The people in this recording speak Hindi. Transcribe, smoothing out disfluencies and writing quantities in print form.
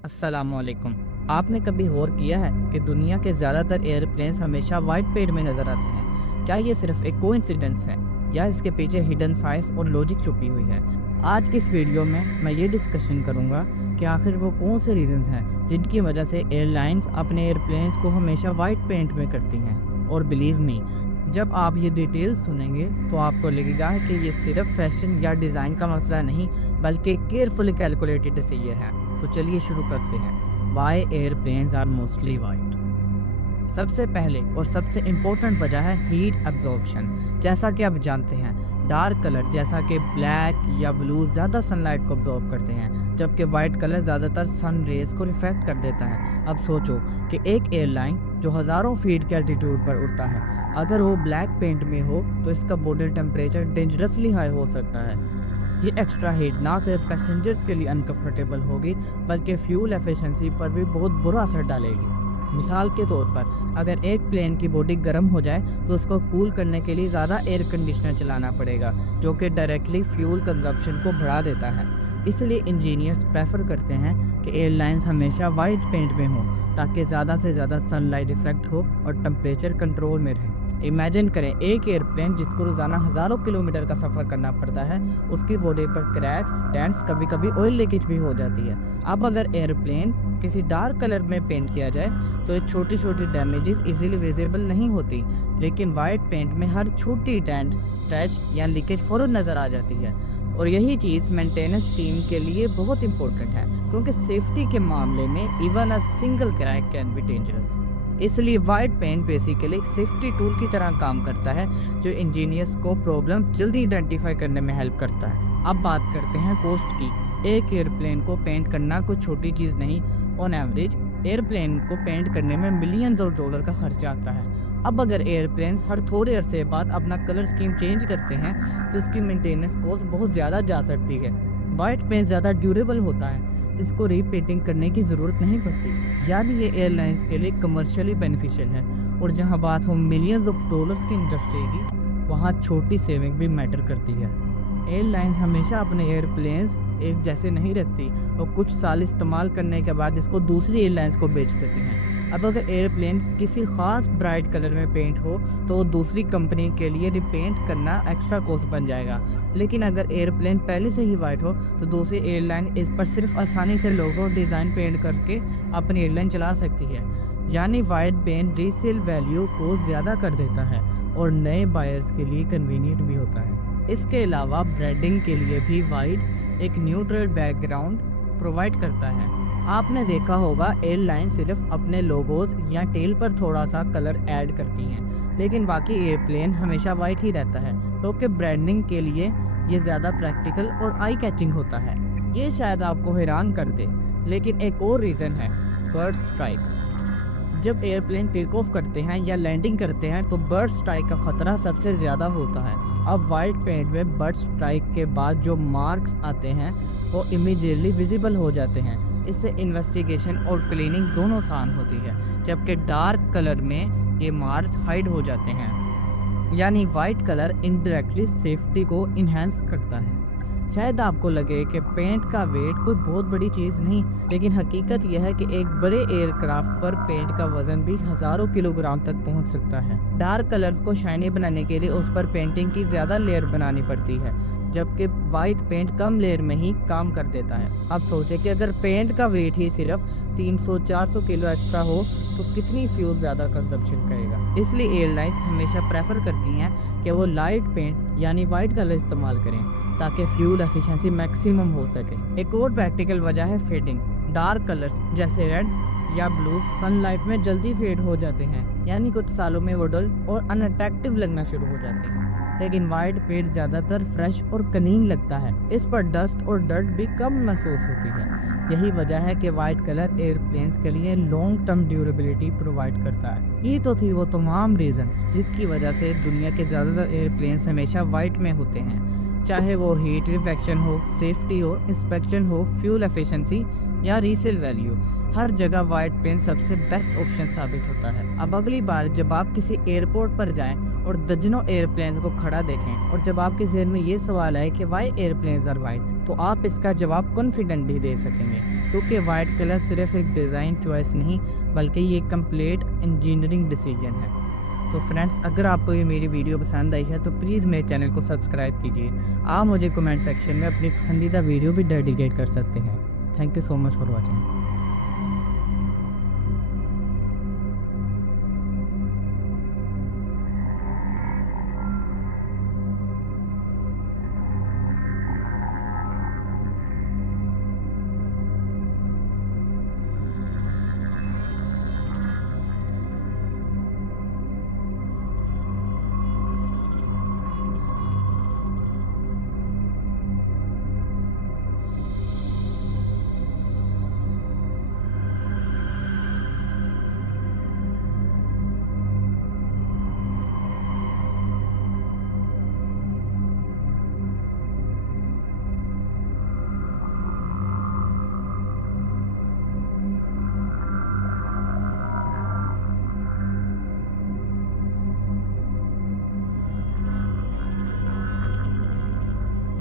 अस्सलामुअलैकुम। आपने कभी गौर किया है कि दुनिया के ज़्यादातर एयरप्लेन्स हमेशा वाइट पेंट में नज़र आते हैं? क्या ये सिर्फ एक कोइंसिडेंस है या इसके पीछे हिडन साइंस और लॉजिक छुपी हुई है? आज की इस वीडियो में मैं ये डिस्कशन करूँगा कि आखिर वो कौन से रीज़न्स हैं जिनकी वजह से एयरलाइंस अपने एयरप्लेन्स को हमेशा वाइट पेंट में करती हैं। और बिलीव मी, जब आप ये डिटेल्स सुनेंगे तो आपको लगेगा कि ये सिर्फ फैशन या डिज़ाइन का मसला नहीं, बल्कि केयरफुली कैलकुलेटेड डिसीजन है। तो चलिए शुरू करते हैं। Why airplanes are mostly white. सबसे पहले और सबसे इम्पोर्टेंट वजह है हीट अब्जॉर्प्शन। जैसा कि आप जानते हैं, डार्क कलर जैसा कि ब्लैक या ब्लू ज़्यादा सनलाइट को अब्जॉर्ब करते हैं, जबकि वाइट कलर ज़्यादातर सन रेज को रिफ्लेक्ट कर देता है। अब सोचो कि एक एयरलाइन जो हज़ारों फीट के एल्टीट्यूड पर उड़ता है, अगर वो ब्लैक पेंट में हो तो इसका बॉडी टेम्परेचर डेंजरसली हाई हो सकता है। ये एक्स्ट्रा हीट ना सिर्फ पैसेंजर्स के लिए अनकंफर्टेबल होगी, बल्कि फ्यूल एफिशिएंसी पर भी बहुत बुरा असर डालेगी। मिसाल के तौर पर, अगर एक प्लेन की बॉडी गर्म हो जाए तो उसको कूल करने के लिए ज़्यादा एयर कंडीशनर चलाना पड़ेगा, जो कि डायरेक्टली फ्यूल कंजप्शन को बढ़ा देता है। इसलिए इंजीनियर्स प्रेफर करते हैं कि एयरलाइंस हमेशा वाइट पेंट में हो, ताकि ज़्यादा से ज़्यादा सनलाइट रिफ्लेक्ट हो और टेम्परेचर कंट्रोल में रहे। इमेजिन करें, एक एयरप्लेन जिसको रोज़ाना हज़ारों किलोमीटर का सफ़र करना पड़ता है, उसकी बॉडी पर क्रैक्स, डेंट्स, कभी कभी ऑयल लीकेज भी हो जाती है। अब अगर एयरप्लेन किसी डार्क कलर में पेंट किया जाए तो ये छोटी छोटी डैमेजेस इजीली विजिबल नहीं होती, लेकिन वाइट पेंट में हर छोटी डेंट, स्क्रैच या लीकेज फ़ौरन नज़र आ जाती है। और यही चीज़ मेंटेनेंस टीम के लिए बहुत इंपॉर्टेंट है, क्योंकि सेफ्टी के मामले में even a single crack can be dangerous. इसलिए वाइट पेंट बेसिकली एक सेफ्टी टूल की तरह काम करता है, जो इंजीनियर्स को प्रॉब्लम जल्दी आइडेंटिफाई करने में हेल्प करता है। अब बात करते हैं कॉस्ट की। एक एयरप्लेन को पेंट करना कोई छोटी चीज़ नहीं। ऑन एवरेज एयरप्लेन को पेंट करने में मिलियंस ऑफ डॉलर का खर्चा आता है। अब अगर एयरप्लेन्स हर थोड़े अरसे बाद अपना कलर स्कीम चेंज करते हैं तो इसकी मेंटेनेंस कॉस्ट बहुत ज़्यादा जा सकती है। वाइट पेंट ज़्यादा ड्यूरेबल होता है, इसको रीपेंटिंग करने की ज़रूरत नहीं पड़ती, यानी ये एयरलाइंस के लिए कमर्शियली बेनिफिशियल है। और जहां बात हो मिलियंस ऑफ डॉलर्स की इंडस्ट्री की, वहां छोटी सेविंग भी मैटर करती है। एयरलाइंस हमेशा अपने एयरप्लेन्स एक जैसे नहीं रखती और कुछ साल इस्तेमाल करने के बाद इसको दूसरी एयरलाइंस को बेच देते हैं। अब अगर एयरप्लेन किसी ख़ास ब्राइट कलर में पेंट हो तो वो दूसरी कंपनी के लिए रिपेंट करना एक्स्ट्रा कॉस्ट बन जाएगा। लेकिन अगर एयरप्लेन पहले से ही वाइट हो तो दूसरी एयरलाइन इस पर सिर्फ आसानी से लोगो डिज़ाइन पेंट करके अपनी एयरलाइन चला सकती है। यानी वाइट पेंट रीसेल वैल्यू को ज़्यादा कर देता है और नए बायर्स के लिए कन्वीनियंट भी होता है। इसके अलावा ब्रांडिंग के लिए भी वाइट एक न्यूट्रल बैकग्राउंड प्रोवाइड करता है। आपने देखा होगा, एयरलाइन सिर्फ अपने लोगोज या टेल पर थोड़ा सा कलर ऐड करती हैं, लेकिन बाकी एयरप्लेन हमेशा वाइट ही रहता है, क्योंकि ब्रांडिंग के लिए ये ज़्यादा प्रैक्टिकल और आई कैचिंग होता है। ये शायद आपको हैरान कर दे, लेकिन एक और रीज़न है बर्ड स्ट्राइक। जब एयरप्लेन टेक ऑफ करते हैं या लैंडिंग करते हैं तो बर्ड स्ट्राइक का ख़तरा सबसे ज़्यादा होता है। अब वाइट पेंट में बर्ड स्ट्राइक के बाद जो मार्क्स आते हैं वो इमीडिएटली विजिबल हो जाते हैं। इससे इन्वेस्टिगेशन और क्लीनिंग दोनों आसान होती है, जबकि डार्क कलर में ये मार्क्स हाइड हो जाते हैं। यानी वाइट कलर इनडायरेक्टली सेफ्टी को इन्हेंस करता है। शायद आपको लगे कि पेंट का वेट कोई बहुत बड़ी चीज़ नहीं, लेकिन हकीकत यह है कि एक बड़े एयरक्राफ्ट पर पेंट का वजन भी हज़ारों किलोग्राम तक पहुंच सकता है। डार्क कलर्स को शाइनी बनाने के लिए उस पर पेंटिंग की ज़्यादा लेयर बनानी पड़ती है, जबकि वाइट पेंट कम लेयर में ही काम कर देता है। अब सोचें कि अगर पेंट का वेट ही सिर्फ 300-400 किलो एक्स्ट्रा हो तो कितनी फ्यूल ज़्यादा कंजप्शन करेगा। इसलिए एयरलाइंस हमेशा प्रेफर करती हैं कि वो लाइट पेंट यानी वाइट कलर इस्तेमाल करें, ताकि फ्यूल एफिशिएंसी मैक्सिमम हो सके। एक और प्रैक्टिकल वजह है फेडिंग। डार्क कलर्स जैसे रेड या ब्लू सनलाइट में जल्दी फेड हो जाते हैं, यानी कुछ सालों में वो डल और अनअट्रैक्टिव लगना शुरू हो जाते हैं। लेकिन वाइट पेंट ज़्यादातर फ्रेश और क्लीन लगता है, इस पर डस्ट और डर्ट भी कम महसूस होती है। यही वजह है कि वाइट कलर एयरप्लेन्स के लिए लॉन्ग टर्म ड्यूरेबिलिटी प्रोवाइड करता है। ये तो थी वो तमाम रीज़न जिसकी वजह से दुनिया के ज़्यादातर एयरप्लेन्स हमेशा वाइट में होते हैं। चाहे वो हीट रिफ्लेक्शन हो, सेफ्टी हो, इंस्पेक्शन हो, फ्यूल एफिशिएंसी या रीसेल वैल्यू, हर जगह वाइट पेन सबसे बेस्ट ऑप्शन साबित होता है। अब अगली बार जब आप किसी एयरपोर्ट पर जाएं और दर्जनों एयरप्लेन्स को खड़ा देखें और जब आपके जहन में ये सवाल आए कि वाई एयरप्लेन्स आर वाइट, तो आप इसका जवाब कॉन्फिडेंटली दे सकेंगे, क्योंकि वाइट कलर सिर्फ एक डिज़ाइन चॉइस नहीं बल्कि ये कंप्लीट इंजीनियरिंग डिसीजन है। तो फ्रेंड्स, अगर आपको ये मेरी वीडियो पसंद आई है तो प्लीज़ मेरे चैनल को सब्सक्राइब कीजिए। आप मुझे कमेंट सेक्शन में अपनी पसंदीदा वीडियो भी डेडिकेट कर सकते हैं। Thank you so much for watching.